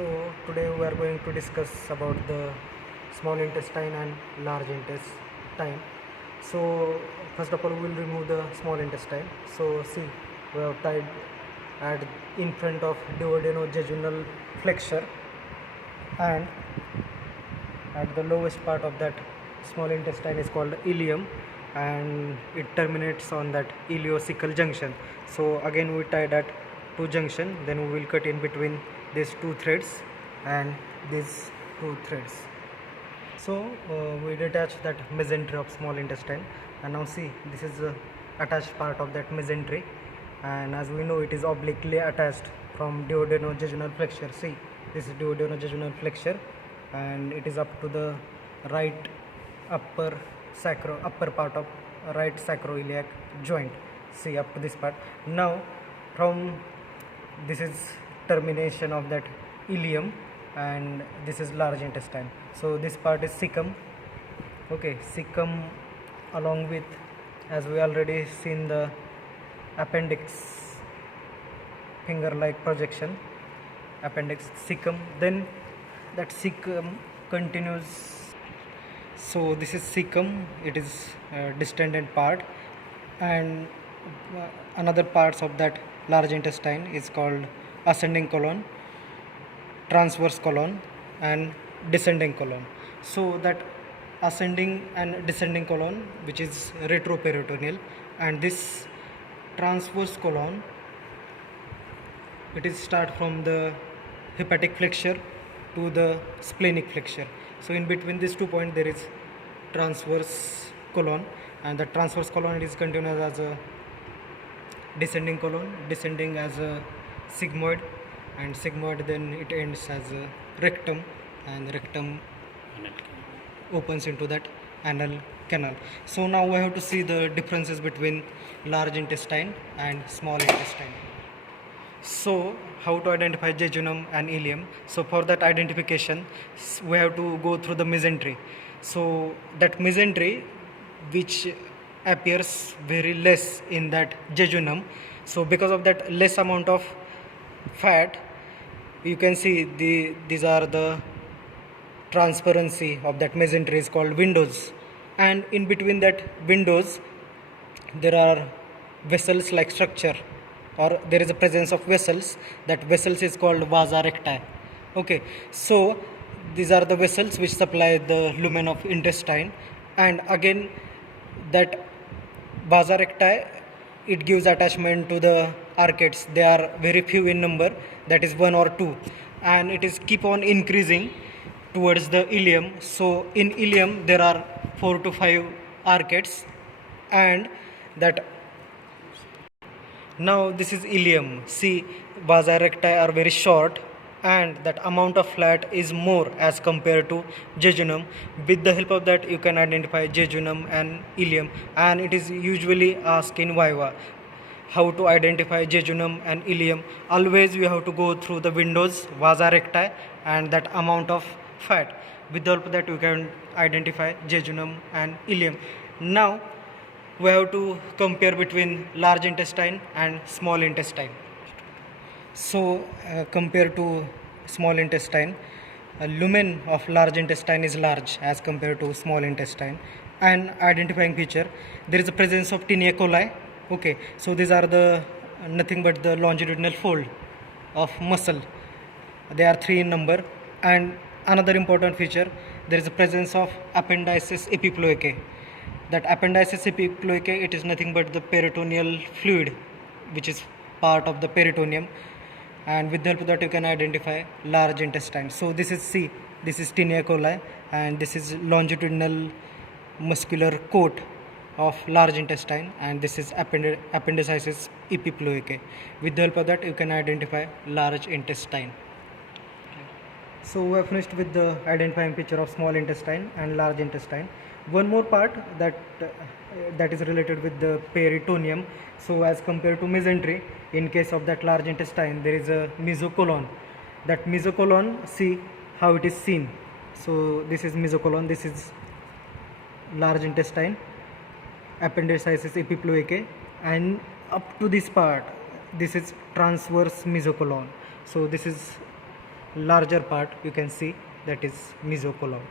So today we are going to discuss about the small intestine and large intestine. So first of all we will remove the small intestine. So see, we have tied at in front of duodenojejunal flexure, and at the lowest part of that small intestine is called ileum, and it terminates on that ileocecal junction. So again we tie that two junction, then we will cut in between these two threads and these two threads. So we detach that mesentery of small intestine, and now see, this is the attached part of that mesentery, and as we know it is obliquely attached from duodenojejunal flexure. See, this is duodenojejunal flexure, and it is up to the right upper part of right sacroiliac joint. See, up to this part. Now from this is termination of that ileum, and this is large intestine. So this part is cecum. Okay, cecum along with, as we already seen, the appendix, finger like projection, appendix, cecum, then that cecum continues. So this is cecum, it is distended part, and another parts of that large intestine is called ascending colon, transverse colon, and descending colon. So that ascending and descending colon, which is retroperitoneal, and this transverse colon, it is start from the hepatic flexure to the splenic flexure. So in between these 2 points there is transverse colon, and the transverse colon is continued as a descending colon, descending as a sigmoid, and sigmoid then it ends as a rectum, and rectum opens into that anal canal. So now we have to see the differences between large intestine and small intestine. So how to identify jejunum and ileum? So for that identification we have to go through the mesentery. So that mesentery, which appears very less in that jejunum, so because of that less amount of fat, you can see these are the transparency of that mesentery is called windows, and in between that windows there are vessels like structure, or there is a presence of vessels. That vessels is called vasa recti. Okay, so these are the vessels which supply the lumen of intestine, and again that vasa recti, it gives attachment to the arcades. They are very few in number, that is 1 or 2, and it is keep on increasing towards the ileum. So in ileum there are 4 to 5 arcades, and that now this is ileum. See, vasa recti are very short, and that amount of fat is more as compared to jejunum. With the help of that you can identify jejunum and ileum, and it is usually asked in viva how to identify jejunum and ileum. Always you have to go through the windows, vasa recti, and that amount of fat. With the help of that you can identify jejunum and ileum. Now we have to compare between large intestine and small intestine. So compared to small intestine, lumen of large intestine is large as compared to small intestine. And identifying feature, there is a presence of tinea coli. Okay, so these are the nothing but the longitudinal fold of muscle. They are 3 in number. And another important feature, there is a presence of appendices epiploicae. That appendices epiploicae, it is nothing but the peritoneal fluid which is part of the peritoneum, and with the help of that you can identify large intestine. So this is C, this is tinea coli, and this is longitudinal muscular coat of large intestine, and this is appendices epiploicae. With the help of that you can identify large intestine. So we have finished with the identifying feature of small intestine and large intestine. One more part that is related with the peritoneum. So as compared to mesentery, in case of that large intestine there is a mesocolon. That mesocolon, see how it is seen. So this is mesocolon, this is large intestine, appendices epiploicae, and up to this part, this is transverse mesocolon. So this is larger part you can see, that is mesocolon.